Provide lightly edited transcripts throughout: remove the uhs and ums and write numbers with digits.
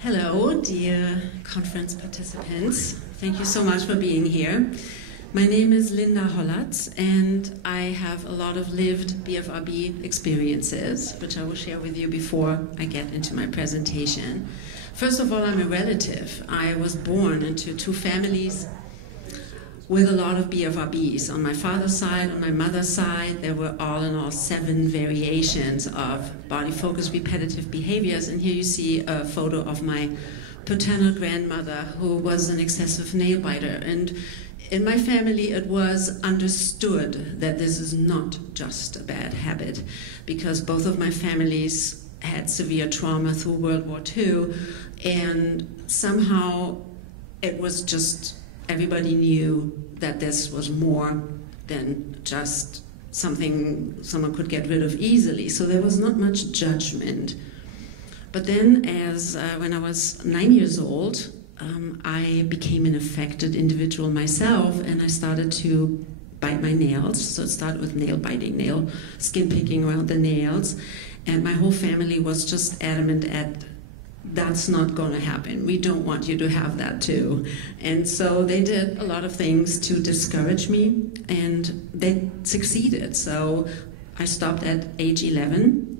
Hello, dear conference participants. Thank you so much for being here. My name is Linda Hollatz, and I have a lot of lived BFRB experiences, which I will share with you before I get into my presentation. First of all, I'm a relative. I was born into two families with a lot of BFRBs. On my father's side, on my mother's side, there were all in all 7 variations of body-focused repetitive behaviors. And here you see a photo of my paternal grandmother, who was an excessive nail biter. And in my family, it was understood that this is not just a bad habit, because both of my families had severe trauma through World War II, and somehow it was just, everybody knew that this was more than just something someone could get rid of easily. So there was not much judgment. But then when I was 9 years old, I became an affected individual myself, and I started to bite my nails. So it started with nail biting, skin picking around the nails. And my whole family was just adamant that's not going to happen. We don't want you to have that too. And so they did a lot of things to discourage me, and they succeeded. So I stopped at age 11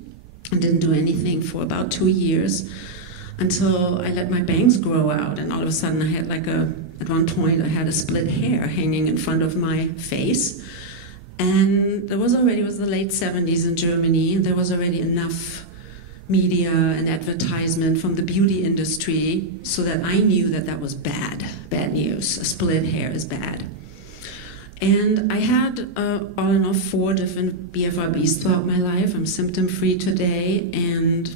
and didn't do anything for about 2 years until I let my bangs grow out. And all of a sudden I had at one point I had a split hair hanging in front of my face. And it was the late 70s in Germany, and there was already enough media and advertisement from the beauty industry so that I knew that was bad news. A split hair is bad. And I had all in all 4 different BFRBs throughout my life. I'm symptom-free today, and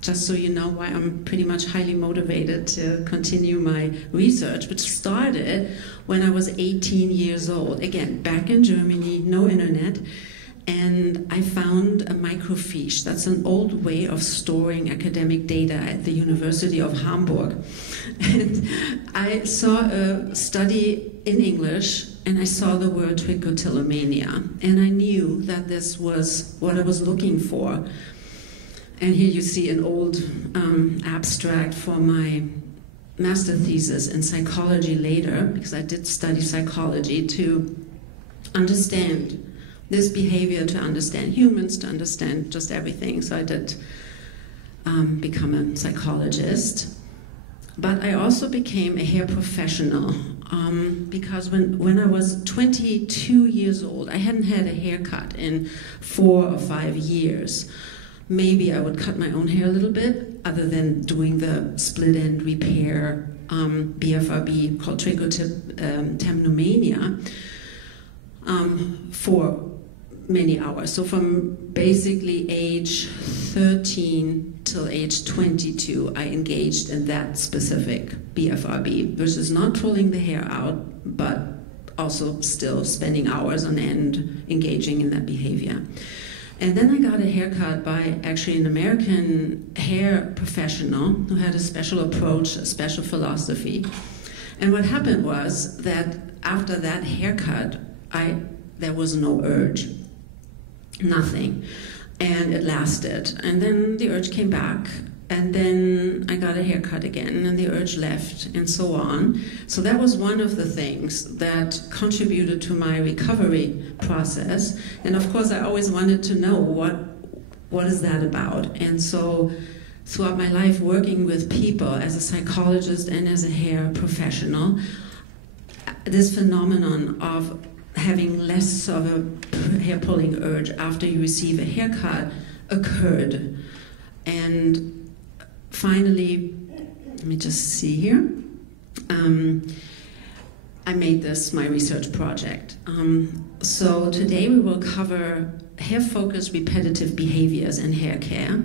just so you know why I'm pretty much highly motivated to continue my research, which started when I was 18 years old. Again, back in Germany, no internet. And I found a microfiche. That's an old way of storing academic data at the University of Hamburg. And I saw a study in English, and I saw the word trichotillomania. And I knew that this was what I was looking for. And here you see an old abstract for my master thesis in psychology later, because I did study psychology to understand this behavior, to understand humans, to understand just everything. So I did become a psychologist. But I also became a hair professional because when I was 22 years old, I hadn't had a haircut in 4 or 5 years. Maybe I would cut my own hair a little bit, other than doing the split end repair BFRB called trichotillomania for many hours. So from basically age 13 till age 22, I engaged in that specific BFRB, which is not pulling the hair out, but also still spending hours on end engaging in that behavior. And then I got a haircut by actually an American hair professional who had a special approach, a special philosophy. And what happened was that after that haircut, there was no urge, nothing, and it lasted. And then the urge came back, and then I got a haircut again, and the urge left, and so on. So that was one of the things that contributed to my recovery process. And of course, I always wanted to know what is that about. And so throughout my life working with people as a psychologist and as a hair professional, this phenomenon of having less of a hair pulling urge after you receive a haircut occurred. And finally, let me just see here. I made this my research project. So today we will cover hair-focused repetitive behaviors in hair care,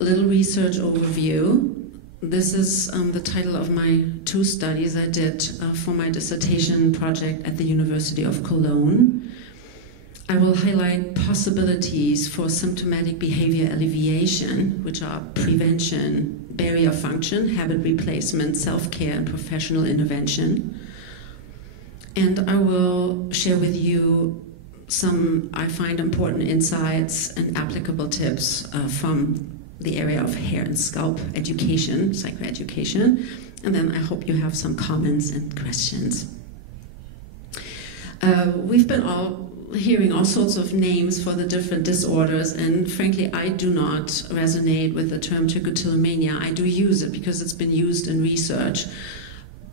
a little research overview. This is the title of my 2 studies I did for my dissertation project at the University of Cologne. I will highlight possibilities for symptomatic behavior alleviation, which are prevention, barrier function, habit replacement, self-care, and professional intervention. And I will share with you some, I find, important insights and applicable tips from the area of hair and scalp education, psychoeducation, and then I hope you have some comments and questions. We've been all hearing all sorts of names for the different disorders, and frankly, I do not resonate with the term trichotillomania. I do use it because it's been used in research,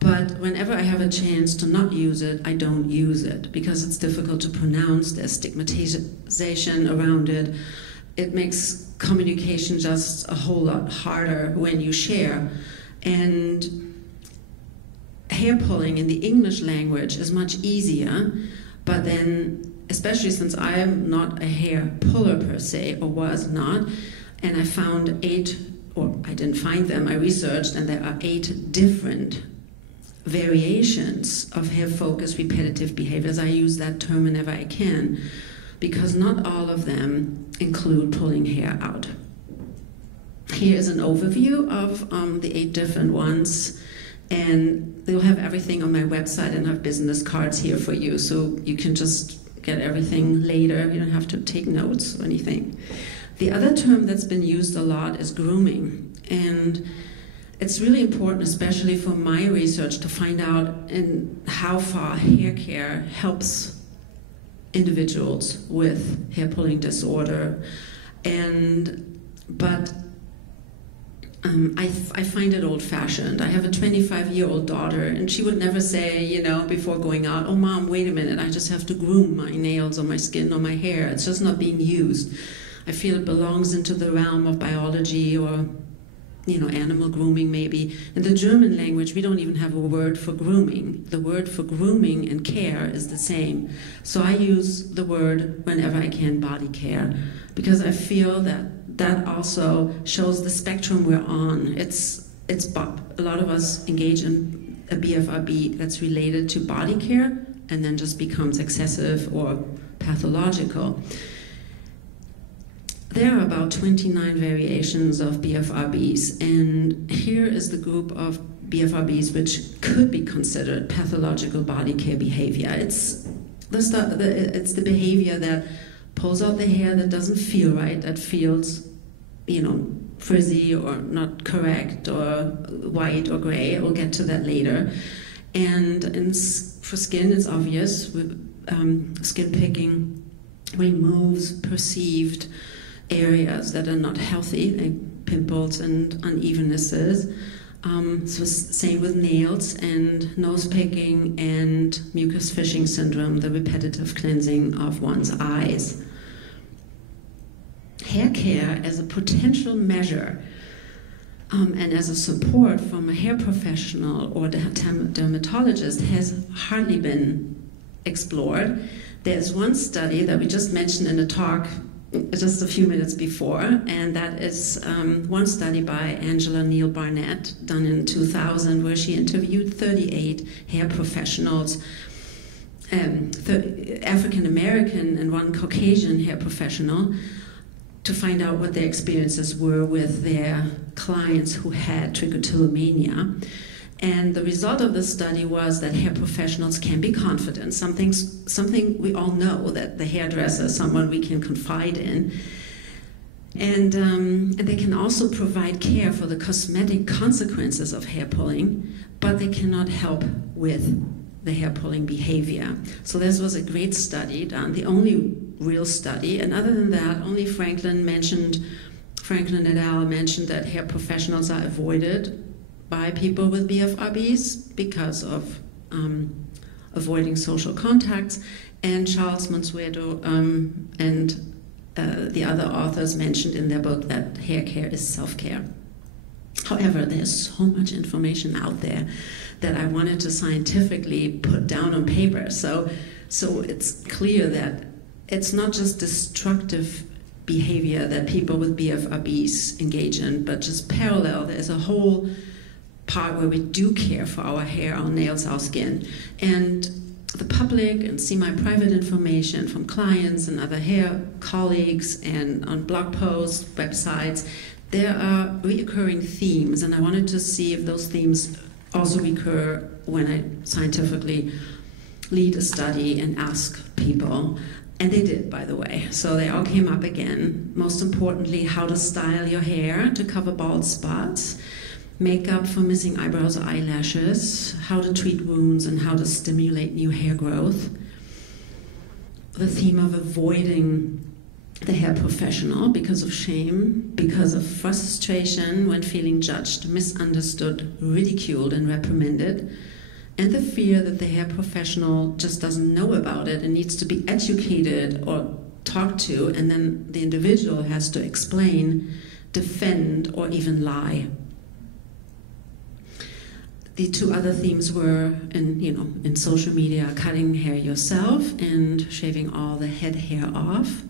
but whenever I have a chance to not use it, I don't use it because it's difficult to pronounce. There's stigmatization around it. It makes communication just a whole lot harder when you share. And hair pulling in the English language is much easier, but then, especially since I'm not a hair puller per se, or was not, and I found 8, or I didn't find them, I researched, and there are 8 different variations of hair-focused repetitive behaviors. I use that term whenever I can, because not all of them include pulling hair out. Here is an overview of the 8 different ones, and they'll have everything on my website, and I have business cards here for you, so you can just get everything later. You don't have to take notes or anything. The other term that's been used a lot is grooming, and it's really important, especially for my research, to find out how far hair care helps individuals with hair pulling disorder. But I find it old-fashioned. I have a 25-year-old daughter, and she would never say, you know, before going out, "Oh, Mom, wait a minute, I just have to groom my nails or my skin or my hair." It's just not being used. I feel it belongs into the realm of biology or, you know, animal grooming maybe. In the German language, we don't even have a word for grooming. The word for grooming and care is the same. So I use the word, whenever I can, body care, because I feel that that also shows the spectrum we're on. A lot of us engage in a BFRB that's related to body care and then just becomes excessive or pathological. There are about 29 variations of BFRBs, and here is the group of BFRBs which could be considered pathological body care behavior. It's the behavior that pulls out the hair that doesn't feel right, that feels, you know, frizzy or not correct or white or gray. We'll get to that later. And for skin, it's obvious. Skin picking removes perceived areas that are not healthy, like pimples and unevennesses. So same with nails and nose picking and mucus fishing syndrome, the repetitive cleansing of one's eyes. Hair care as a potential measure and as a support from a hair professional or dermatologist has hardly been explored. There's one study that we just mentioned in a talk just a few minutes before, and that is one study by Angela Neal Barnett done in 2000, where she interviewed 38 hair professionals, African American and one Caucasian hair professional, to find out what their experiences were with their clients who had trichotillomania. And the result of the study was that hair professionals can be confident. Something we all know, that the hairdresser is someone we can confide in. And they can also provide care for the cosmetic consequences of hair pulling, but they cannot help with the hair pulling behavior. So this was a great study done, the only real study. And other than that, only Franklin et al. Mentioned that hair professionals are avoided by people with BFRBs because of avoiding social contacts, and Charles Mansueto and the other authors mentioned in their book that hair care is self-care. However, there's so much information out there that I wanted to scientifically put down on paper. So it's clear that it's not just destructive behavior that people with BFRBs engage in, but just parallel. There's a whole part where we do care for our hair, our nails, our skin. And the public and semi-private information from clients and other hair colleagues and on blog posts, websites, there are reoccurring themes, and I wanted to see if those themes also recur when I scientifically lead a study and ask people. And they did, by the way. So they all came up again. Most importantly, how to style your hair to cover bald spots, makeup for missing eyebrows or eyelashes, how to treat wounds, and how to stimulate new hair growth. The theme of avoiding the hair professional because of shame, because of frustration when feeling judged, misunderstood, ridiculed, and reprimanded, and the fear that the hair professional just doesn't know about it and needs to be educated or talked to, and then the individual has to explain, defend, or even lie. The two other themes were in social media, cutting hair yourself and shaving all the head hair off.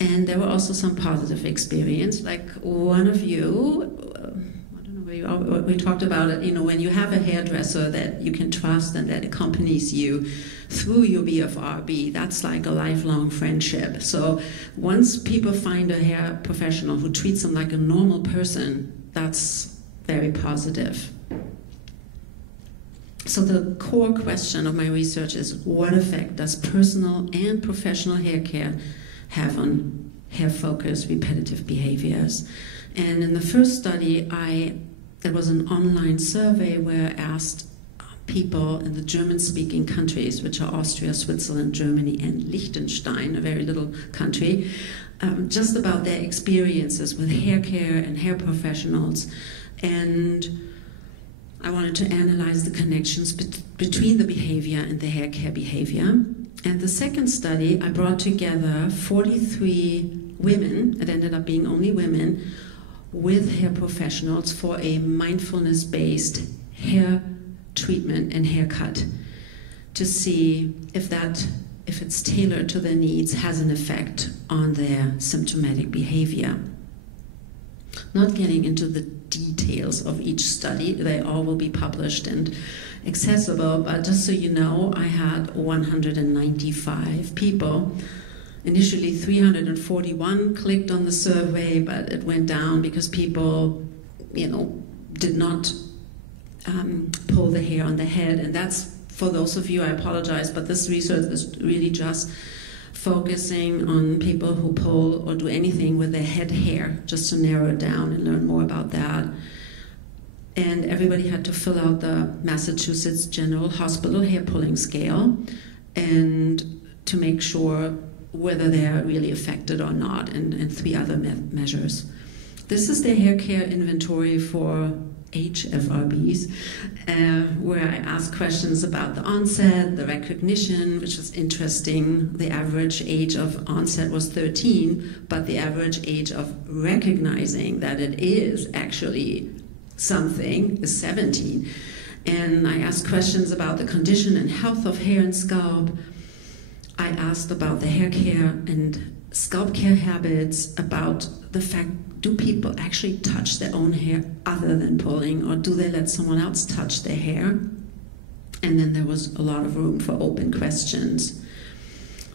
And there were also some positive experience, like one of you, I don't know where you are, we talked about it, when you have a hairdresser that you can trust and that accompanies you through your BFRB, that's like a lifelong friendship. So once people find a hair professional who treats them like a normal person, that's very positive. So the core question of my research is, what effect does personal and professional hair care have on hair-focused repetitive behaviors? And in the first study, there was an online survey where I asked people in the German-speaking countries, which are Austria, Switzerland, Germany, and Liechtenstein, a very little country, just about their experiences with hair care and hair professionals. And I wanted to analyze the connections between the behavior and the hair care behavior. And the second study, I brought together 43 women, it ended up being only women, with hair professionals for a mindfulness-based hair treatment and haircut to see if it's tailored to their needs, has an effect on their symptomatic behavior. Not getting into the details of each study, they all will be published and accessible, but just so you know, I had 195 people. Initially 341 clicked on the survey, but it went down because people, did not pull the hair on the head. And that's, for those of you, I apologize, but this research is really just focusing on people who pull or do anything with their head hair, just to narrow it down and learn more about that. And everybody had to fill out the Massachusetts General Hospital hair pulling scale and to make sure whether they're really affected or not, and 3 other measures. This is the hair care inventory for HFRBs, where I asked questions about the onset, the recognition, which was interesting. The average age of onset was 13, but the average age of recognizing that it is actually something is 17. And I asked questions about the condition and health of hair and scalp. I asked about the hair care and scalp care habits, about the fact, do people actually touch their own hair other than pulling, or do they let someone else touch their hair? And then there was a lot of room for open questions.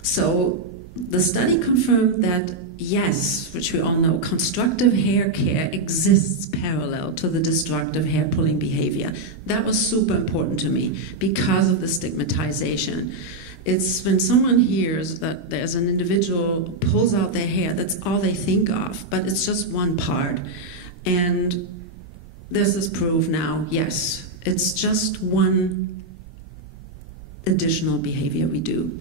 So the study confirmed that yes, which we all know, constructive hair care exists parallel to the destructive hair pulling behavior. That was super important to me because of the stigmatization. It's when someone hears that there's an individual who pulls out their hair, that's all they think of, but it's just one part. And there's this proof now, yes, it's just one additional behavior we do.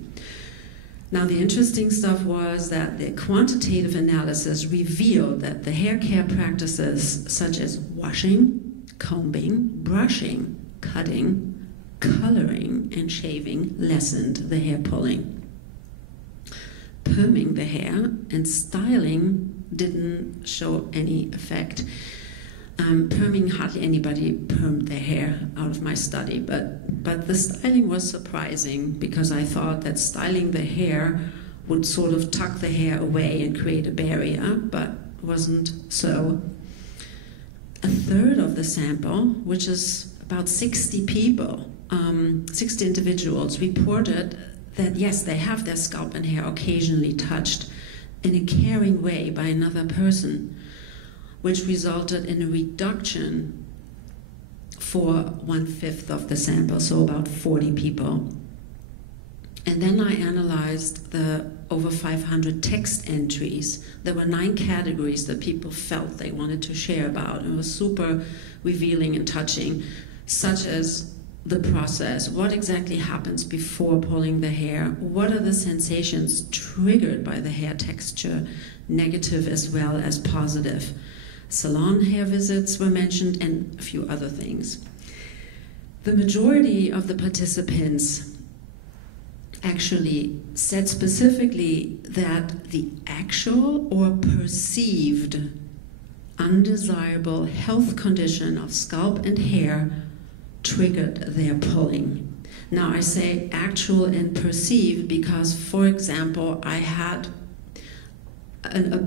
Now, the interesting stuff was that the quantitative analysis revealed that the hair care practices such as washing, combing, brushing, cutting, coloring, and shaving lessened the hair pulling. Perming the hair and styling didn't show any effect. Perming, hardly anybody permed their hair out of my study, but the styling was surprising because I thought that styling the hair would sort of tuck the hair away and create a barrier, but wasn't so. A third of the sample, which is about 60 people, 60 individuals, reported that yes, they have their scalp and hair occasionally touched in a caring way by another person, which resulted in a reduction for 1/5 of the sample, so about 40 people. And then I analyzed the over 500 text entries. There were 9 categories that people felt they wanted to share about. It was super revealing and touching, such as the process. What exactly happens before pulling the hair? What are the sensations triggered by the hair texture, negative as well as positive? Salon hair visits were mentioned, and a few other things. The majority of the participants actually said specifically that the actual or perceived undesirable health condition of scalp and hair triggered their pulling. Now I say actual and perceived because, for example, I had a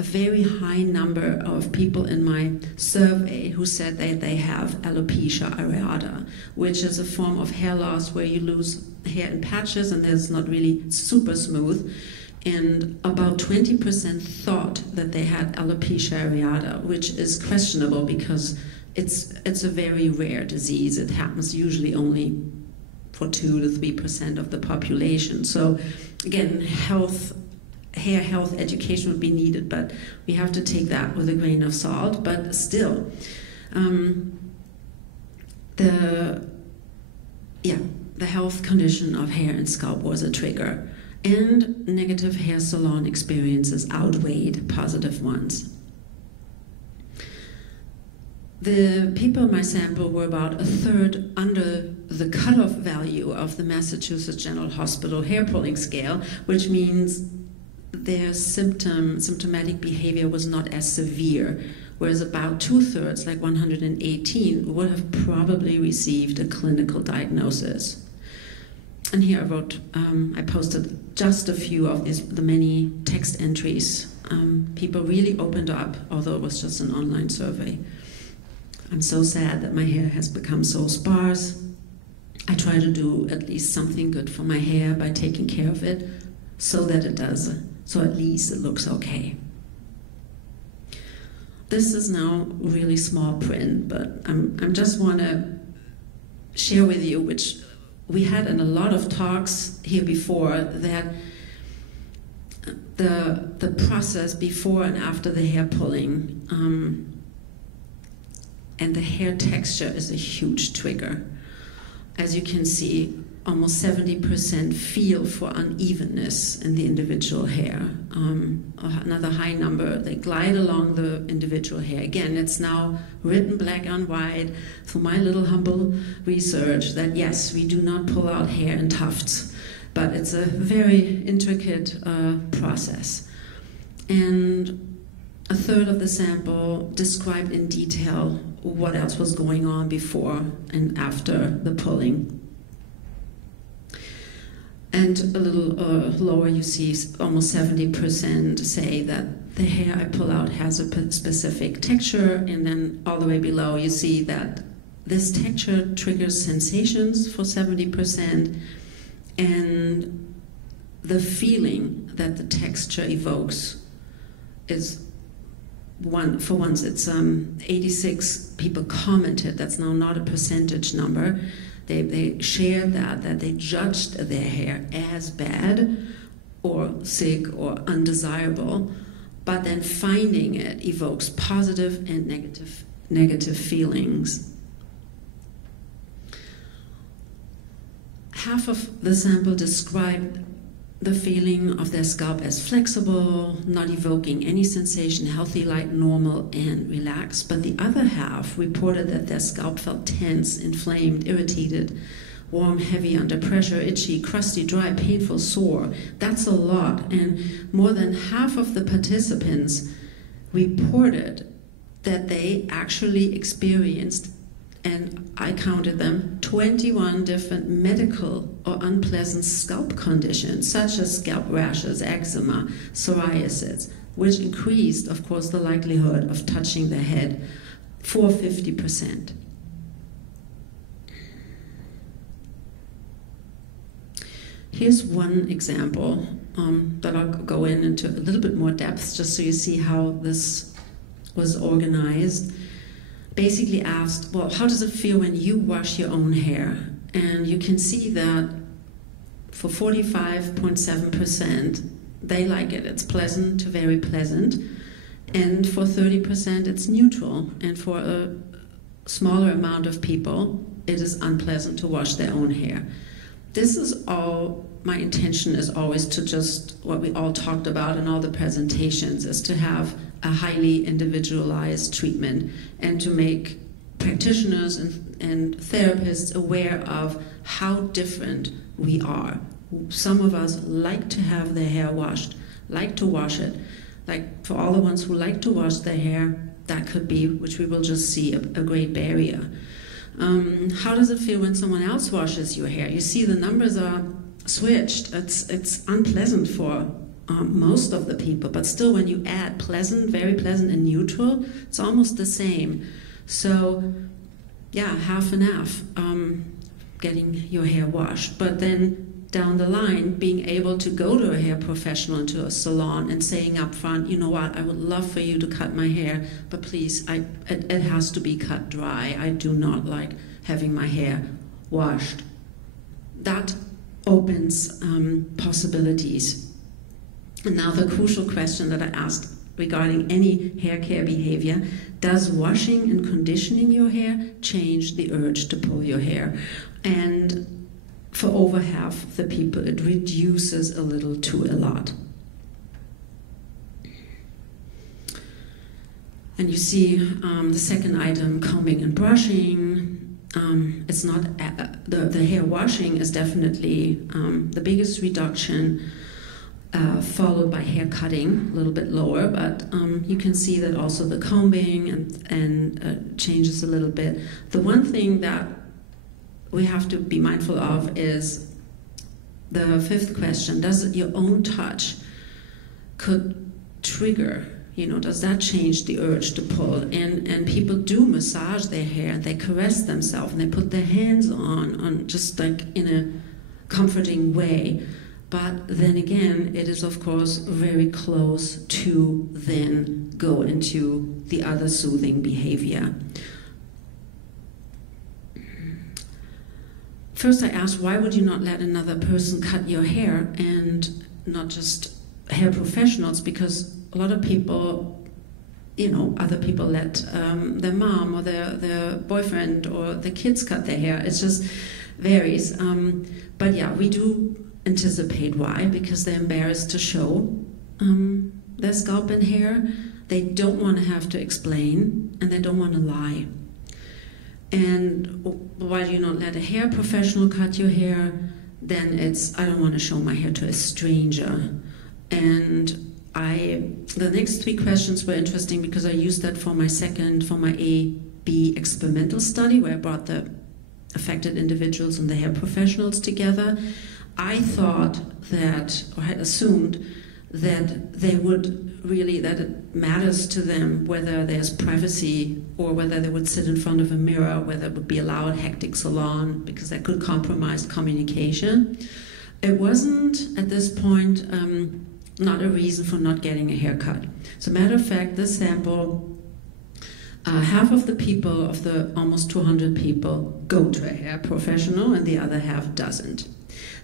very high number of people in my survey who said that they have alopecia areata, which is a form of hair loss where you lose hair in patches and it's not really super smooth. And about 20% thought that they had alopecia areata, which is questionable because it's a very rare disease. It happens usually only for 2 to 3% of the population. So again, hair health education would be needed, but we have to take that with a grain of salt. But still, the health condition of hair and scalp was a trigger, and negative hair salon experiences outweighed positive ones. The people in my sample were about a third under the cutoff value of the Massachusetts General Hospital hair pulling scale, which means their symptomatic behavior was not as severe, whereas about 2/3, like 118, would have probably received a clinical diagnosis. And here I posted just a few of the many text entries. People really opened up, although it was just an online survey. I'm so sad that my hair has become so sparse. I try to do at least something good for my hair by taking care of it so that it does, so at least it looks okay. This is now really small print, but I just want to share with you, which we had in a lot of talks here before, that the process before and after the hair pulling and the hair texture is a huge trigger. As you can see, almost 70% feel for unevenness in the individual hair. Another high number, they glide along the individual hair. Again, it's now written black on white through my little humble research that yes, we do not pull out hair in tufts, but it's a very intricate process. And a third of the sample described in detail what else was going on before and after the pulling. And a little lower, you see almost 70% say that the hair I pull out has a specific texture, and then all the way below you see that this texture triggers sensations for 70%, and the feeling that the texture evokes is for once, it's 86 people commented. That's now not a percentage number. They shared that they judged their hair as bad or sick or undesirable, but then finding it evokes positive and negative feelings. Half of the sample described the feeling of their scalp as flexible, not evoking any sensation, healthy, light, normal, and relaxed. But the other half reported that their scalp felt tense, inflamed, irritated, warm, heavy, under pressure, itchy, crusty, dry, painful, sore. That's a lot. And more than half of the participants reported that they actually experienced, and I counted them, 21 different medical or unpleasant scalp conditions, such as scalp rashes, eczema, psoriasis, which increased, of course, the likelihood of touching the head for 50%. Here's one example that I'll go into a little bit more depth, just so you see how this was organized. Basically asked, well, how does it feel when you wash your own hair? And you can see that For 45.7%, they like it. It's pleasant to very pleasant. And for 30%, it's neutral. And for a smaller amount of people, it is unpleasant to wash their own hair. This is all, my intention is always to just, what we all talked about in all the presentations, is to have a highly individualized treatment and to make practitioners and therapists aware of how different we are. Some of us like to have their hair washed, like to wash it. Like for all the ones who like to wash their hair, that could be, which we will just see, a great barrier. How does it feel when someone else washes your hair? You see the numbers are switched. It's unpleasant for most of the people, but still when you add pleasant, very pleasant and neutral, it's almost the same. So yeah, half and half getting your hair washed. But then down the line, being able to go to a hair professional, into a salon, and saying up front, you know what, I would love for you to cut my hair, but please, it has to be cut dry. I do not like having my hair washed. That opens possibilities. And now the crucial question that I asked regarding any hair care behavior: does washing and conditioning your hair change the urge to pull your hair? And for over half the people, it reduces a little to a lot. And you see the second item, combing and brushing. It's not, the hair washing is definitely the biggest reduction, followed by hair cutting, a little bit lower, but you can see that also the combing and changes a little bit. The one thing that we have to be mindful of is the fifth question: does your own touch could trigger, does that change the urge to pull? And people do massage their hair, and they caress themselves, and they put their hands on just like in a comforting way. But then again, it is of course very close to then go into the other soothing behavior. First I asked, why would you not let another person cut your hair, and not just hair professionals? Because a lot of people, other people let their mom or their boyfriend or the kids cut their hair. It just varies. But yeah, we do anticipate why, because they're embarrassed to show their scalp and hair. They don't want to have to explain, and they don't want to lie. And why do you not let a hair professional cut your hair? Then it's, I don't want to show my hair to a stranger. And the next three questions were interesting because I used that for my A-B experimental study, where I brought the affected individuals and the hair professionals together. I thought that, or had assumed, that they would really, that it matters to them whether there's privacy or whether they would sit in front of a mirror, whether it would be a loud, hectic salon, because that could compromise communication. It wasn't, at this point, not a reason for not getting a haircut. As a matter of fact, this sample, half of the people, of the almost 200 people, go to a hair professional, and the other half doesn't.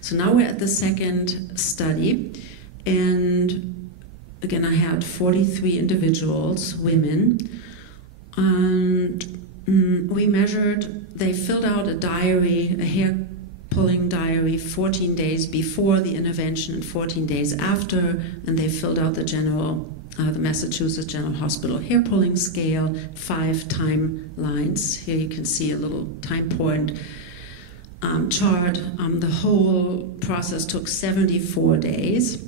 So now we're at the second study, and again I had 43 individuals, women, and we measured, they filled out a diary, a hair pulling diary, 14 days before the intervention and 14 days after, and they filled out the the Massachusetts General Hospital hair pulling scale, 5 timelines. Here you can see a little time point chart. The whole process took 74 days.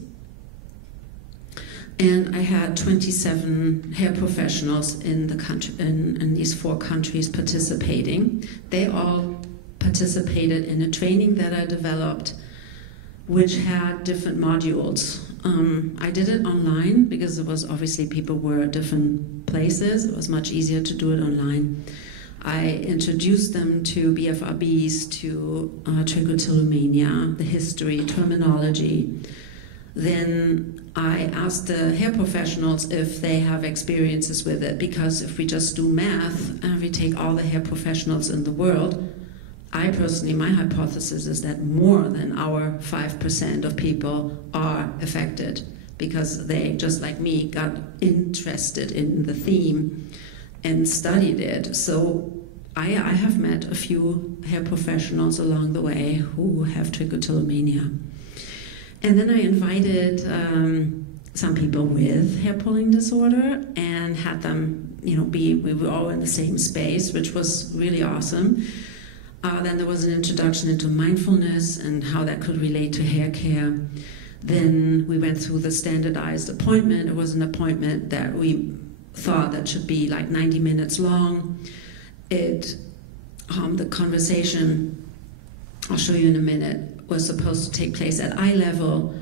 And I had 27 hair professionals in the country, in these 4 countries participating. They all participated in a training that I developed, which had different modules. I did it online because it was obviously people were at different places. It was much easier to do it online. I introduced them to BFRBs, to trichotillomania, the history, terminology. Then I asked the hair professionals if they have experiences with it, because if we just do math and we take all the hair professionals in the world, I personally, my hypothesis is that more than our 5% of people are affected because they, just like me, got interested in the theme and studied it. So I have met a few hair professionals along the way who have trichotillomania. And then I invited some people with hair pulling disorder and had them, we were all in the same space, which was really awesome. Then there was an introduction into mindfulness and how that could relate to hair care. Then we went through the standardized appointment. It was an appointment that we thought that should be like 90 minutes long. The conversation, I'll show you in a minute, was supposed to take place at eye level,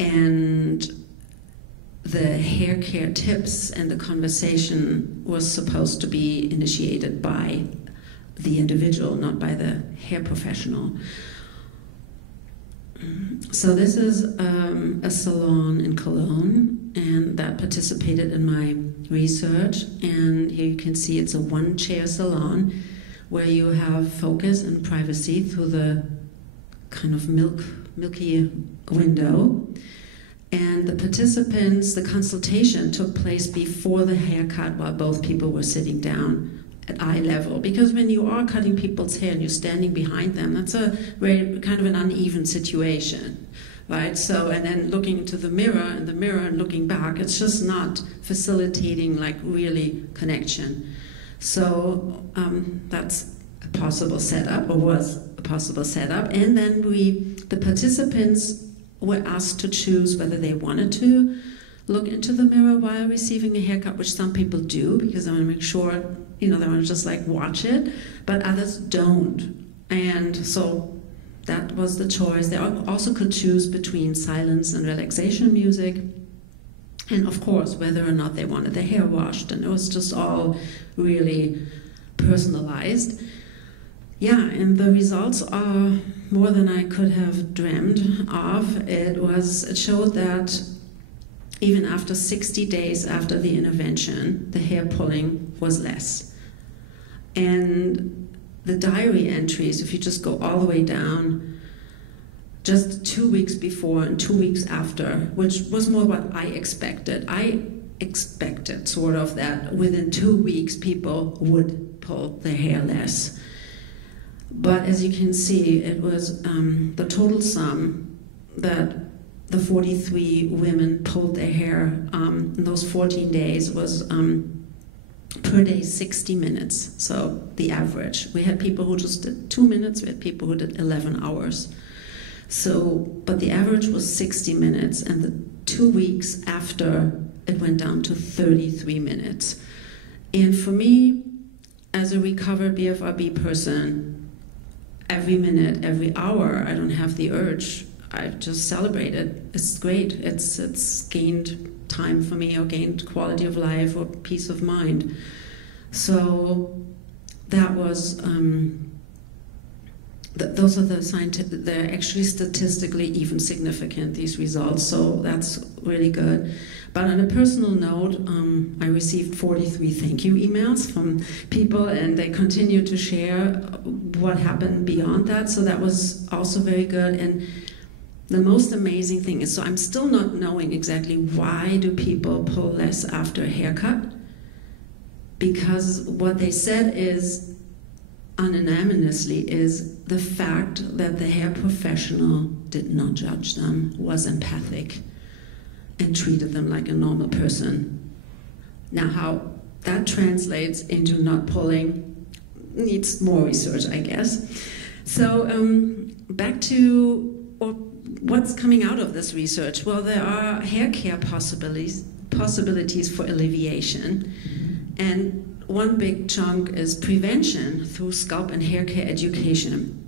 and the hair care tips and the conversation was supposed to be initiated by the individual, not by the hair professional. So this is a salon in Cologne, and that participated in my research. And here you can see it's a one-chair salon where you have focus and privacy through the kind of milky window. And the participants, the consultation took place before the haircut while both people were sitting down at eye level. Because when you are cutting people's hair and you're standing behind them, that's a very kind of an uneven situation, right? So, and then looking into the mirror and looking back, it's just not facilitating like really connection. So that's a possible setup, or was a possible setup. And then the participants were asked to choose whether they wanted to look into the mirror while receiving a haircut, which some people do because they want to make sure, they want to just like watch it, but others don't. And so that was the choice. They also could choose between silence and relaxation music, and of course whether or not they wanted their hair washed, and it was just all really personalized. Yeah, and the results are more than I could have dreamed of. It showed that even after 60 days after the intervention, the hair pulling was less. And the diary entries, if you just go all the way down, just 2 weeks before and 2 weeks after, which was more what I expected. I expected sort of that within 2 weeks people would pull their hair less. But as you can see, it was the total sum that the 43 women pulled their hair in those 14 days was per day 60 minutes, so the average. We had people who just did 2 minutes, we had people who did 11 hours. So, but the average was 60 minutes, and the 2 weeks after it went down to 33 minutes. And for me, as a recovered BFRB person, every minute, every hour, I don't have the urge. I just celebrate it. It's great. It's gained time for me, or gained quality of life, or peace of mind. So that was, those are they're actually statistically even significant, these results. So that's really good. But on a personal note, I received 43 thank you emails from people, and they continue to share what happened beyond that. So that was also very good. And the most amazing thing is, so I'm still not knowing exactly why do people pull less after a haircut, because what they said is, unanimously, is the fact that the hair professional did not judge them, was empathic, and treated them like a normal person. Now, how that translates into not pulling needs more research, I guess. So back to what's coming out of this research. Well, there are hair care possibilities for alleviation, and one big chunk is prevention through scalp and hair care education.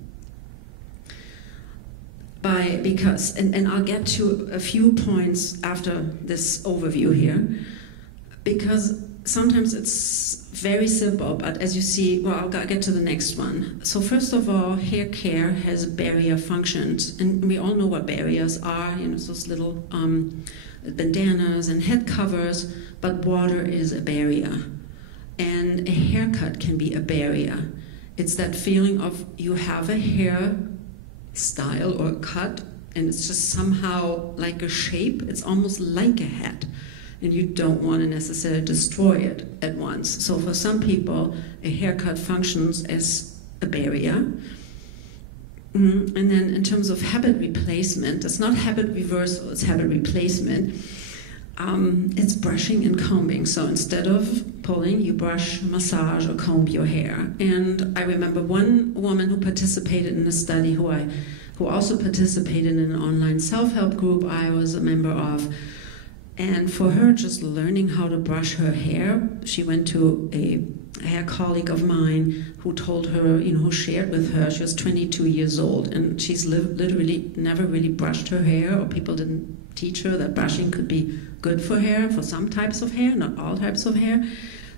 And I'll get to a few points after this overview here, because sometimes it's very simple, but as you see, well, I'll get to the next one. So first of all, hair care has barrier functions, and we all know what barriers are, those little bandanas and head covers, but water is a barrier. And a haircut can be a barrier. It's that feeling of you have a hair style or cut, and it's just somehow like a shape. It's almost like a hat, and you don't want to necessarily destroy it at once. So for some people, a haircut functions as a barrier. And then in terms of habit replacement, it's not habit reversal, it's habit replacement. It's brushing and combing. So instead of pulling, you brush, massage, or comb your hair. And I remember one woman who participated in a study who also participated in an online self-help group I was a member of. And for her, just learning how to brush her hair, she went to a hair colleague of mine who told her, who shared with her, she was 22 years old, and she's literally never really brushed her hair, or people didn't teach her that brushing could be good for hair, for some types of hair, not all types of hair.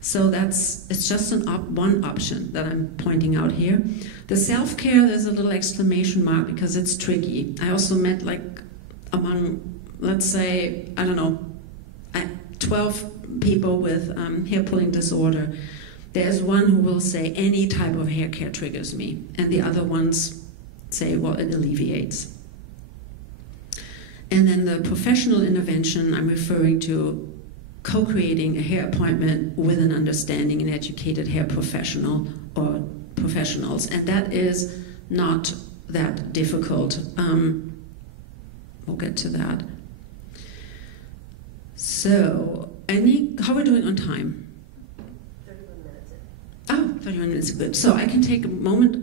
So it's just one option that I'm pointing out here. The self-care, there's a little exclamation mark because it's tricky. I also met among, let's say, 12 people with hair pulling disorder. There's one who will say any type of hair care triggers me, and the other ones say, well, it alleviates. And then the professional intervention, I'm referring to co-creating a hair appointment with an understanding and educated hair professional or professionals, and that is not that difficult. We'll get to that. So, how are we doing on time? 31 minutes is good. So I can take a moment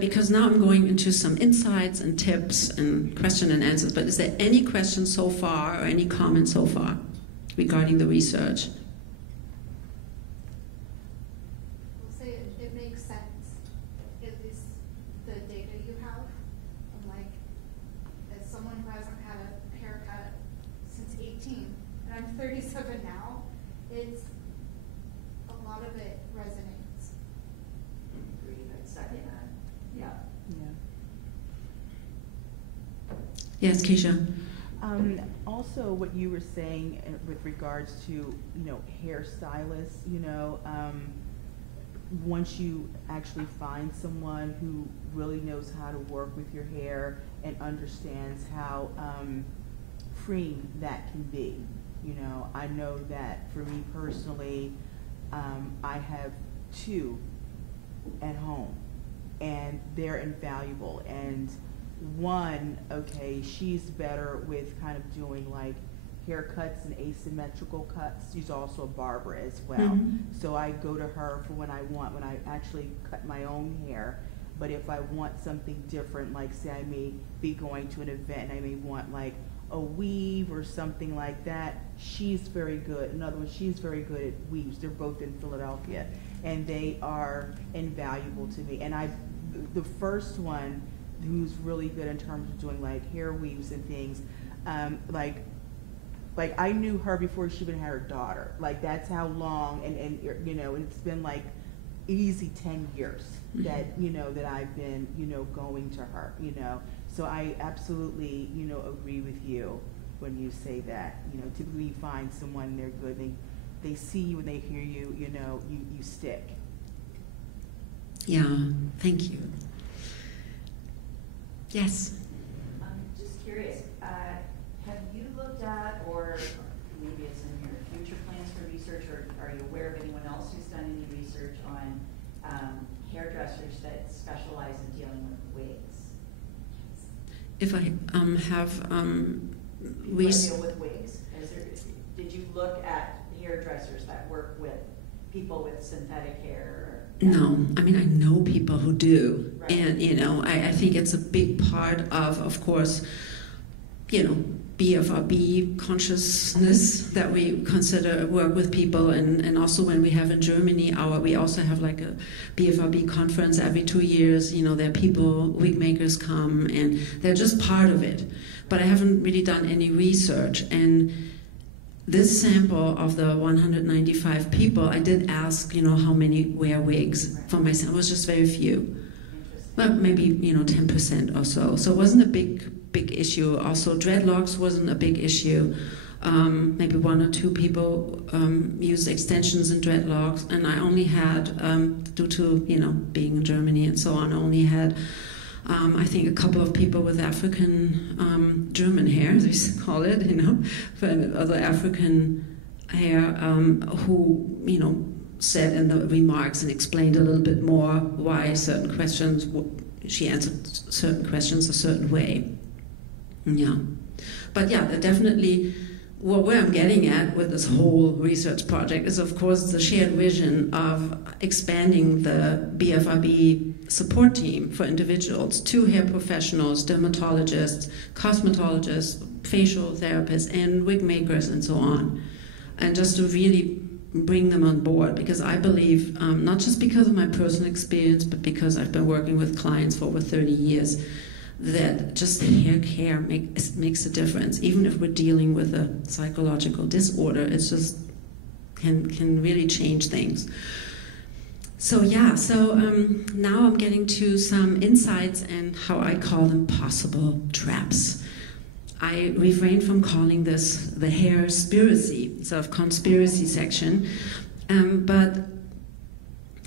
because now I'm going into some insights and tips and question and answers. But is there any questions so far or any comments so far regarding the research? I'll say it makes sense, at least the data you have. And as someone who hasn't had a haircut since 18, and I'm 37 now, it's a lot of it resonates. Yeah. Yes, Keisha. Also, what you were saying with regards to hairstylists, once you actually find someone who really knows how to work with your hair and understands how freeing that can be. I know that for me personally, I have 2 at home, and they're invaluable. And one, okay, she's better with kind of doing haircuts and asymmetrical cuts. She's also a barber as well. Mm-hmm. So I go to her for when I actually cut my own hair. But if I want something different, say I may be going to an event and I may want a weave or something like that, she's very good. In other words, she's very good at weaves. They're both in Philadelphia, and they are invaluable to me. And the first one, who's really good in terms of doing hair weaves and things, I knew her before she even had her daughter. That's how long, and it's been easy 10 years that that I've been going to her. So I absolutely agree with you when you say that. Typically you find someone, they're good, they see you and they hear you, you stick. Yeah, thank you. Yes. I'm just curious, have you looked at, or maybe it's in your future plans for research, or are you aware of anyone else who's done any research on hairdressers that specialize in dealing with wigs? If I have deal with wigs. Did you look at hairdressers that work with people with synthetic hair? No, I mean, I know people who do, right. And I think it's a big part of course, BFRB consciousness that we consider work with people, and also when we have in Germany we also have a BFRB conference every 2 years. There are people, wig makers come, and they're just part of it. But I haven't really done any research, and this sample of the 195 people, I did ask, how many wear wigs for myself. It was just very few. Well, maybe 10% or so. So it wasn't a big issue. Also, dreadlocks wasn't a big issue. maybe one or two people used extensions and dreadlocks, and I only had, due to being in Germany and so on, I only had I think a couple of people with African German hair, as we call it, for other African hair, who said in the remarks and explained a little bit more why certain questions, she answered certain questions a certain way. Yeah, but yeah, definitely. Where I'm getting at with this whole research project is, of course, the shared vision of expanding the BFRB support team for individuals to hair professionals, dermatologists, cosmetologists, facial therapists, and wig makers, and so on. And just to really bring them on board, because I believe, not just because of my personal experience, but because I've been working with clients for over 30 years, that just hair care makes a difference. Even if we're dealing with a psychological disorder, it's just can really change things. So yeah, now I'm getting to some insights and how I call them possible traps. I refrain from calling this the hair-spiracy, sort of conspiracy section,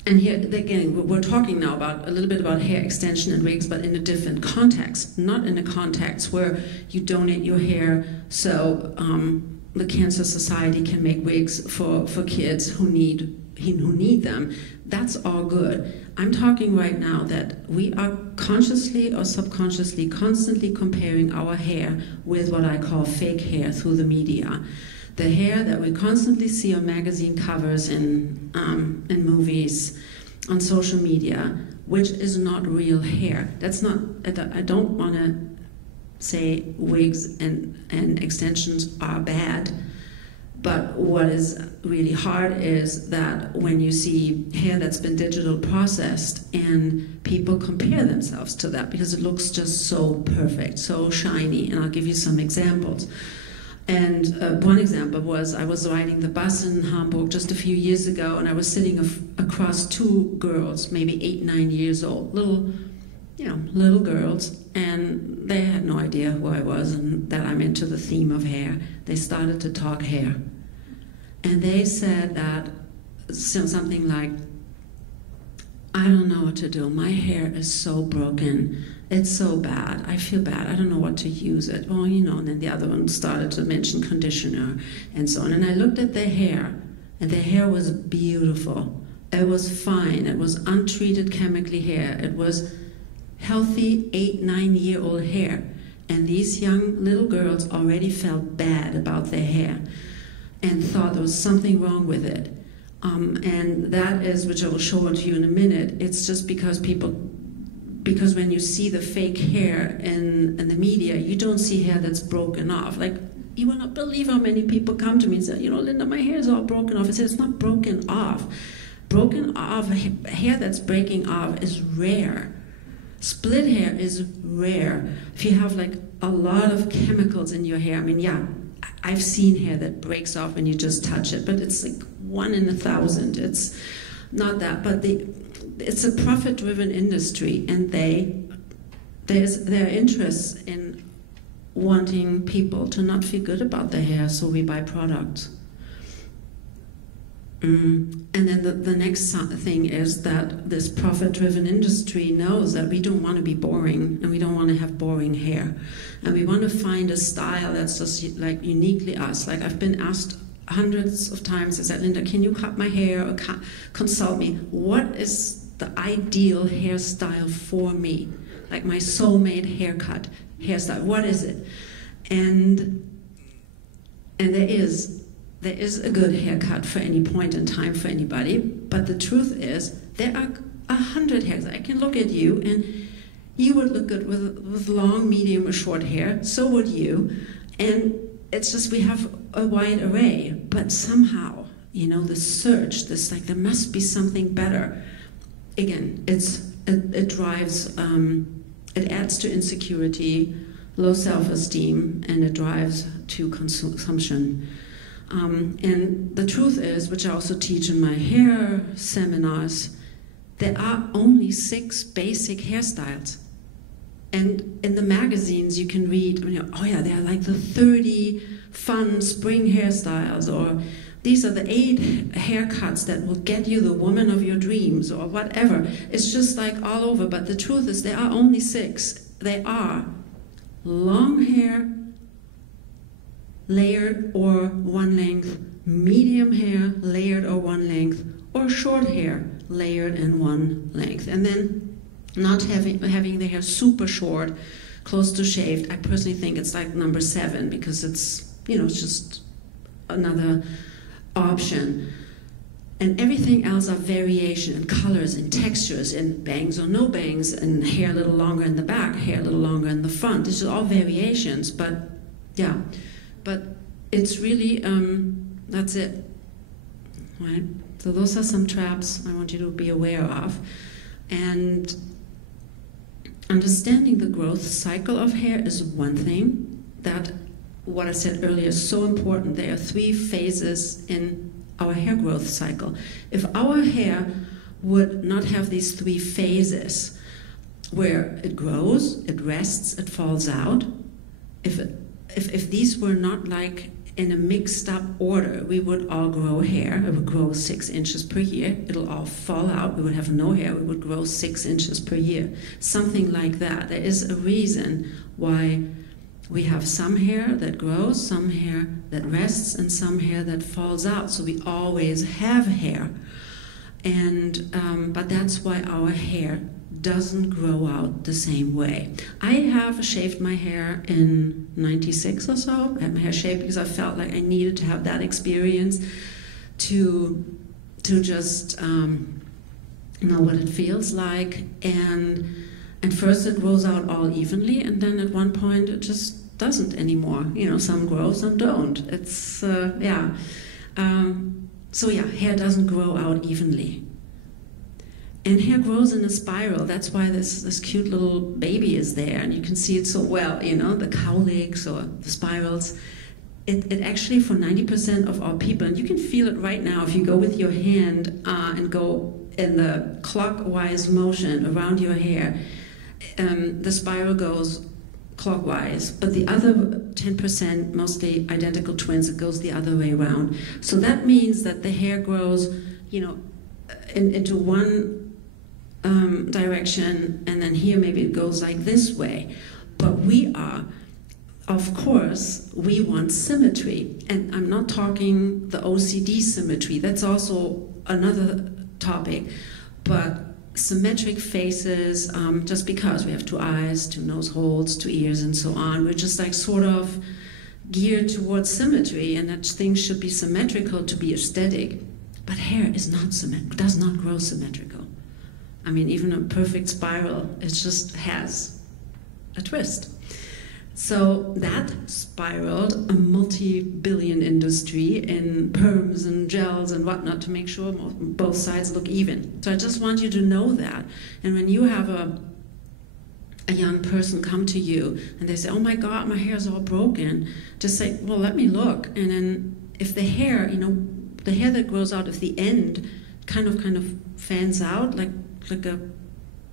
and here, again, we're talking now about a little bit about hair extension and wigs, but in a different context, not in a context where you donate your hair so the Cancer Society can make wigs for kids who need them. That's all good. I'm talking right now that we are consciously or subconsciously constantly comparing our hair with what I call fake hair through the media. The hair that we constantly see on magazine covers, in movies, on social media, which is not real hair. That's not. I don't want to say wigs and extensions are bad, but what is really hard is that when you see hair that's been digital processed and people compare themselves to that because it looks just so perfect, so shiny, and I'll give you some examples. And one example was I was riding the bus in Hamburg just a few years ago, and I was sitting across two girls, maybe 8, 9 years old, little girls, and they had no idea who I was and that I'm into the theme of hair. They started to talk hair, and they said that something like, "I don't know what to do. My hair is so broken. It's so bad. I feel bad. I don't know what to use it." Well, and then the other one started to mention conditioner and so on. And I looked at their hair, and their hair was beautiful. It was fine. It was untreated chemically hair. It was healthy 8, 9-year-old hair. And these young little girls already felt bad about their hair and thought there was something wrong with it. And that is, which I will show it to you in a minute, it's just because when you see the fake hair in the media, you don't see hair that's broken off. Like, you will not believe how many people come to me and say, "Linda, my hair is all broken off." I said, it's not broken off. Broken off, hair that's breaking off is rare. Split hair is rare. If you have like a lot of chemicals in your hair, I've seen hair that breaks off when you just touch it, but it's like 1 in 1,000. It's not that, but it's a profit-driven industry, and their interests in wanting people to not feel good about their hair, so we buy products. And then the next thing is that this profit-driven industry knows that we don't want to be boring, and we don't want to have boring hair, and we want to find a style that's just like uniquely us. Like, I've been asked hundreds of times, I said, "Linda, can you cut my hair or consult me? What is the ideal hairstyle for me? Like my soulmate hairstyle, what is it?" And there is a good haircut for any point in time for anybody, but the truth is there are 100 hairs. I can look at you and you would look good with long, medium, or short hair, so would you, and it's just we have a wide array, but somehow, the search, there must be something better. Again, it drives, it adds to insecurity, low self-esteem, and it drives to consumption. And the truth is, which I also teach in my hair seminars, there are only 6 basic hairstyles. And in the magazines you can read, there are like the 30 fun spring hairstyles, or these are the 8 haircuts that will get you the woman of your dreams, or whatever. It's just like all over, but the truth is there are only 6. They are long hair, layered or one length, medium hair, layered or one length, or short hair, layered and one length. And then not having the hair super short, close to shaved. I personally think it's like number 7, because it's, it's just another option. And everything else are variation in colors and textures, in bangs or no bangs, and hair a little longer in the back, hair a little longer in the front. These are all variations, but yeah. But it's really, that's it, right? So those are some traps I want you to be aware of. And understanding the growth cycle of hair is one thing. That, what I said earlier, is so important. There are 3 phases in our hair growth cycle. If our hair would not have these 3 phases, where it grows, it rests, it falls out, if these were not like in a mixed up order, we would all grow hair. It would grow 6 inches per year. It'll all fall out. We would have no hair. We would grow 6 inches per year. Something like that. There is a reason why we have some hair that grows, some hair that rests, and some hair that falls out. So we always have hair. And but that's why our hair doesn't grow out the same way. I have shaved my hair in 96 or so. I had my hair shaved because I felt like I needed to have that experience to just know what it feels like. And first it grows out all evenly, and then at one point it just doesn't anymore. Some grow, some don't. It's, yeah. So yeah, hair doesn't grow out evenly. And hair grows in a spiral. That's why this cute little baby is there, and you can see it so well, the cowlicks or the spirals. It actually, for 90% of our people, and you can feel it right now if you go with your hand and go in the clockwise motion around your hair, the spiral goes clockwise, but the other 10%, mostly identical twins, it goes the other way around. So that means that the hair grows, into one direction, and then here maybe it goes like this way. But of course, we want symmetry. And I'm not talking the OCD symmetry, that's also another topic. But symmetric faces, just because we have 2 eyes, 2 nose holes, 2 ears, and so on, we're just like sort of geared towards symmetry, and that things should be symmetrical to be aesthetic. But hair is not does not grow symmetrical. I mean, even a perfect spiral, it just has a twist. So that spiraled a multi-billion industry in perms and gels and whatnot to make sure both sides look even. So I just want you to know that. And when you have a young person come to you and they say, oh my God, my hair is all broken, just say, well, let me look. And then if the hair, the hair that grows out of the end kind of fans out, like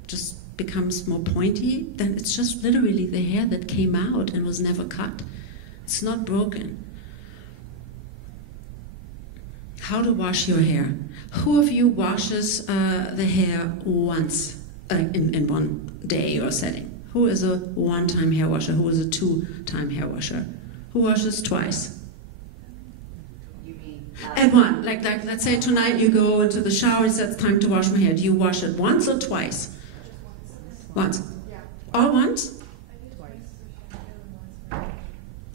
just becomes more pointy, then it's just literally the hair that came out and was never cut. It's not broken. How to wash your hair. Who of you washes the hair once in one day or setting? Who is a one-time hair washer? Who is a 2-time hair washer? Who washes twice? At one, like let's say tonight you go into the shower, it's time to wash my hair. Do you wash it once or twice? Once. Yeah. Oh, All once?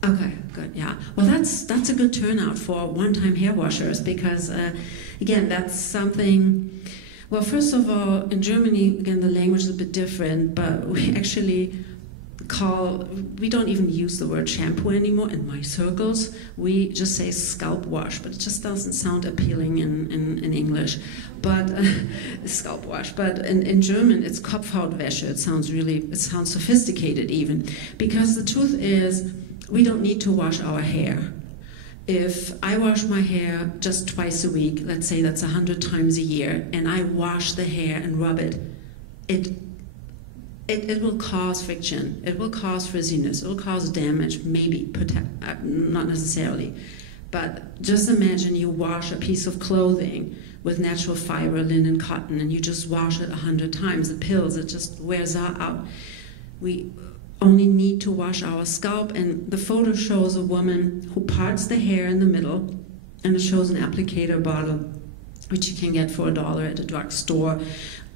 Okay, good, yeah. Well, that's a good turnout for one-time hair washers, because, again, that's something, well, first of all, in Germany, again, the language is a bit different, but we actually we don't even use the word shampoo anymore in my circles. We just say scalp wash, but it just doesn't sound appealing in English. But scalp wash. But in German, it's Kopfhautwäsche. It sounds sophisticated even, because the truth is, we don't need to wash our hair. If I wash my hair just twice a week, let's say that's 100 times a year, and I wash the hair and rub it, it will cause friction, it will cause frizziness, it will cause damage, maybe, not necessarily. But just imagine you wash a piece of clothing with natural fiber, linen, cotton, and you just wash it 100 times. The pills, it just wears out. We only need to wash our scalp, and the photo shows a woman who parts the hair in the middle, and it shows an applicator bottle, which you can get for $1 at a drugstore.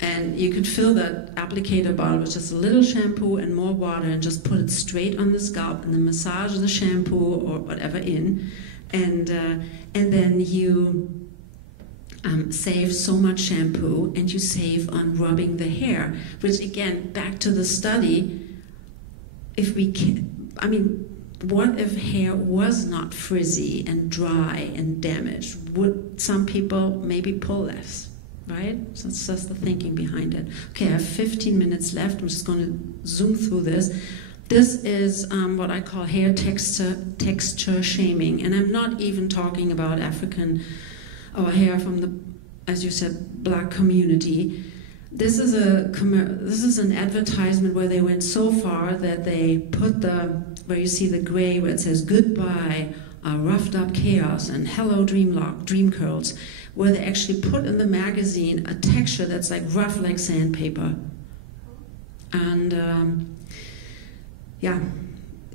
And you could fill that applicator bottle with just a little shampoo and more water and just put it straight on the scalp and then massage the shampoo or whatever in. And then you save so much shampoo, and you save on rubbing the hair, which again, back to the study, if we can, I mean, what if hair was not frizzy and dry and damaged? Would some people maybe pull less, right? So that's just the thinking behind it. Okay, I have 15 minutes left. I'm just going to zoom through this. This is what I call hair texture shaming, and I'm not even talking about African or hair from the, as you said, black community. This is an advertisement where they went so far that they put where you see the gray, where it says goodbye, roughed up chaos, and hello dream curls, where they actually put in the magazine a texture that's like rough like sandpaper. And yeah,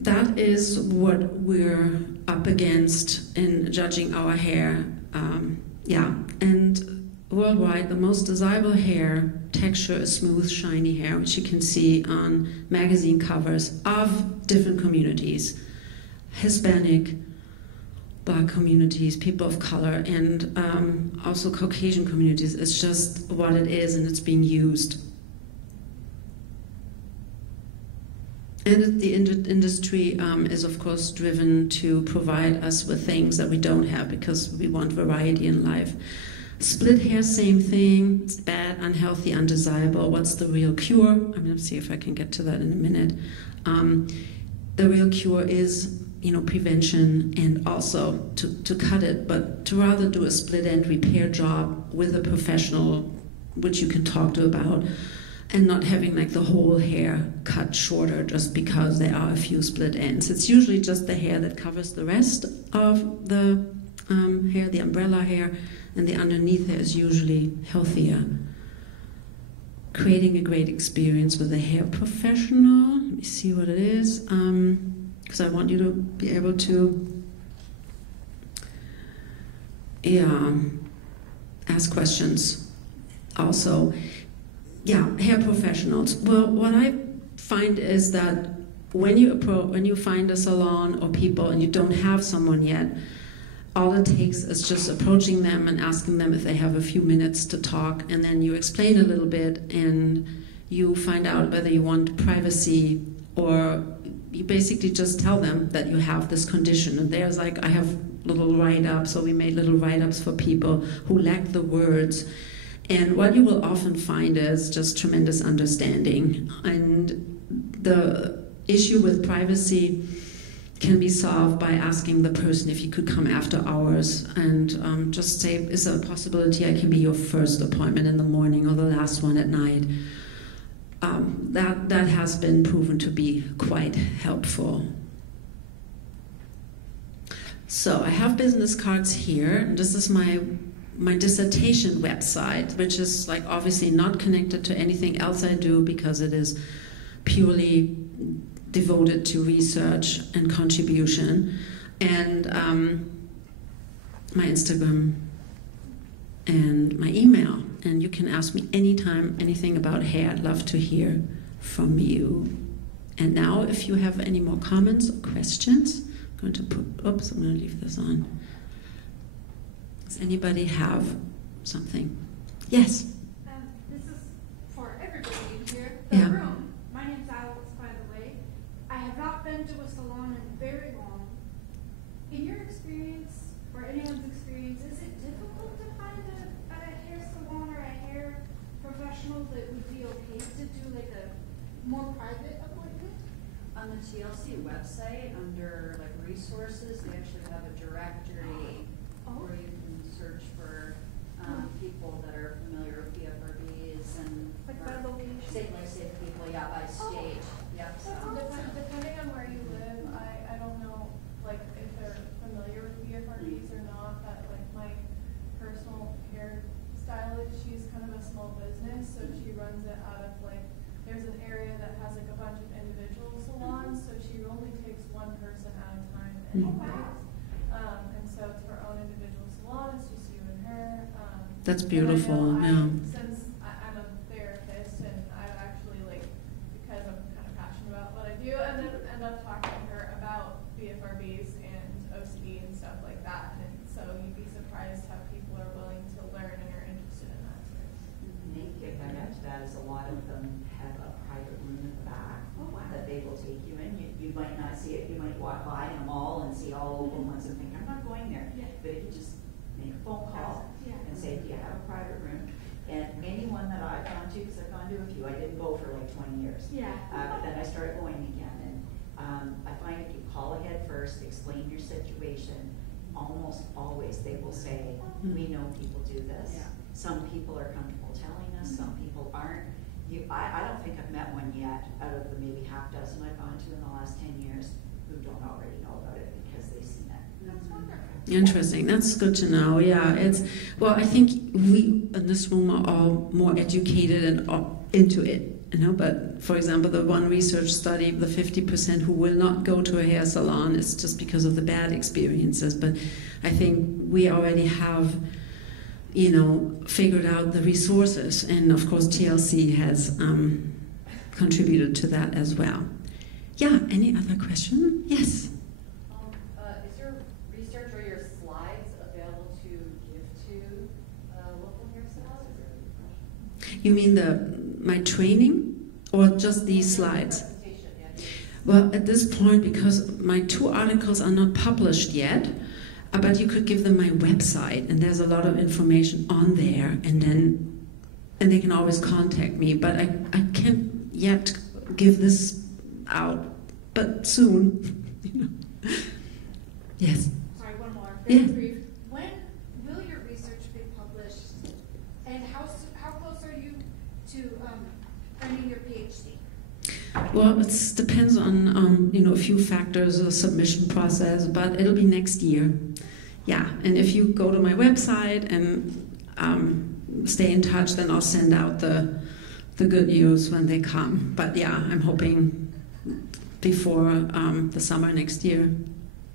that is what we're up against in judging our hair. Yeah, and worldwide, the most desirable hair texture is smooth, shiny hair, which you can see on magazine covers of different communities: Hispanic, Black communities, people of color, and also Caucasian communities. It's just what it is, and it's being used. And the industry is, of course, driven to provide us with things that we don't have because we want variety in life. Split hair, same thing. It's bad, unhealthy, undesirable. What's the real cure? I'm going to see if I can get to that in a minute. The real cure is, prevention, and also to cut it, but to rather do a split end repair job with a professional, which you can talk to about, and not having like the whole hair cut shorter just because there are a few split ends. It's usually just the hair that covers the rest of the hair, the umbrella hair, and the underneath hair is usually healthier. Creating a great experience with a hair professional. Let me see what it is, because I want you to be able to ask questions also. Yeah, hair professionals. Well, what I find is that when you find a salon or people and you don't have someone yet, all it takes is just approaching them and asking them if they have a few minutes to talk, and then you explain a little bit and you find out whether you want privacy, or you basically just tell them that you have this condition. And there's like, I have little write-ups, so we made little write-ups for people who lack the words. And what you will often find is just tremendous understanding. And the issue with privacy can be solved by asking the person if you could come after hours and just say, is there a possibility I can be your first appointment in the morning or the last one at night? That has been proven to be quite helpful. So I have business cards here. This is my dissertation website, which is like obviously not connected to anything else I do because it is purely devoted to research and contribution, and my Instagram and my email. And you can ask me anytime anything about hair. I'd love to hear from you. And now if you have any more comments or questions, I'm going to leave this on. Does anybody have something? Yes? This is for everybody in here. Yeah. The room. My name's Alex, by the way. I have not been to a salon in very long. In your experience, or anyone's experience, is it difficult to find a hair salon or a hair professional that would be okay to do like a more private appointment? On the TLC website, under like resources, they actually have a directory where you can search for people that are familiar with BFRBs and Like by location? Safe people, yeah, by a small business, so she runs it out of like, there's an area that has like a bunch of individual salons, so she only takes one person at a time anyways. And so it's her own individual salon, it's just you and her. That's beautiful, yeah. Since I'm a therapist and I actually like, because I'm kind of passionate about what I do, and then end up talking to her about BFRBs and OCD and stuff like that. And so you'd be surprised how people are willing to learn and are interested in that sort of stuff. Maybe if I got to that is a lot of them have a private room in the back that they will take you in. You might not see it, you might walk by in a mall and see all open ones and think, I'm not going there. Yeah. But if you just make a phone call and say, do you have a private room? And anyone that I've gone to, because I've gone to a few, I didn't go for like 20 years. Yeah. But then I started going again. And I find if you call ahead first, explain your situation, almost always they will say, we know people do this. Yeah. Some people are comfortable telling us, some people aren't. I don't think I've met one yet out of the maybe half dozen I've gone to in the last 10 years who don't already know about it because they've seen it. That's wonderful. Interesting. That's good to know. Yeah, well, I think we in this room are all more educated and into it, you know. But for example, the one research study, the 50% who will not go to a hair salon is just because of the bad experiences. But I think we already have, you know, figured out the resources, and of course TLC has contributed to that as well. Yeah. Any other question? Yes. Is your research or your slides available to give to local hair salons? You mean my training or just these slides? Presentation, yeah. Well, at this point, because my 2 articles are not published yet, but you could give them my website, and there's a lot of information on there, and they can always contact me. But I can't yet give this out, but soon. You know. Yes. Sorry, one more. Yeah. Very brief. When will your research be published, and how close are you to earning your PhD? Well, it depends on you know, a few factors, the submission process, but it'll be next year. Yeah, and if you go to my website and stay in touch, then I'll send out the good news when they come. But yeah, I'm hoping before the summer next year.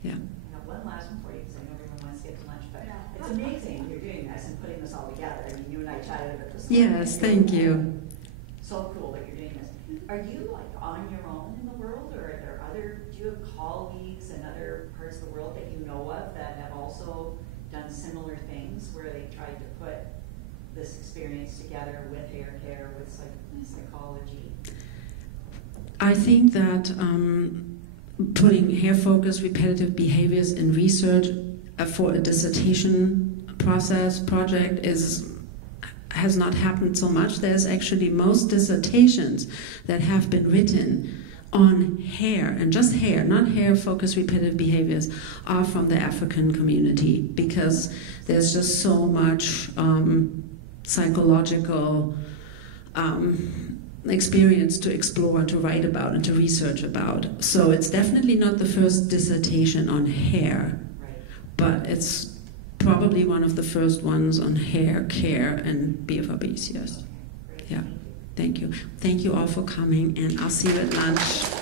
Yeah. I have one last one for you because I know everyone wants to get to lunch, but it's amazing you're doing this and putting this all together. I mean, you and I chatted about this. Yes, thank you. So cool that you're doing this. Are you like on your own in the world, or are there do you have colleagues in other parts of the world that you know of that have also done similar things where they tried to put this experience together with hair care, with psychology? I think that putting hair-focused repetitive behaviors in research for a dissertation project has not happened so much. There's actually most dissertations that have been written on hair, and just hair, not hair-focused repetitive behaviors, are from the African community, because there's just so much psychological experience to explore, to write about, and to research about. So it's definitely not the first dissertation on hair, but it's probably one of the first ones on hair care and BFRBs, yes. Yeah, thank you. Thank you all for coming, and I'll see you at lunch.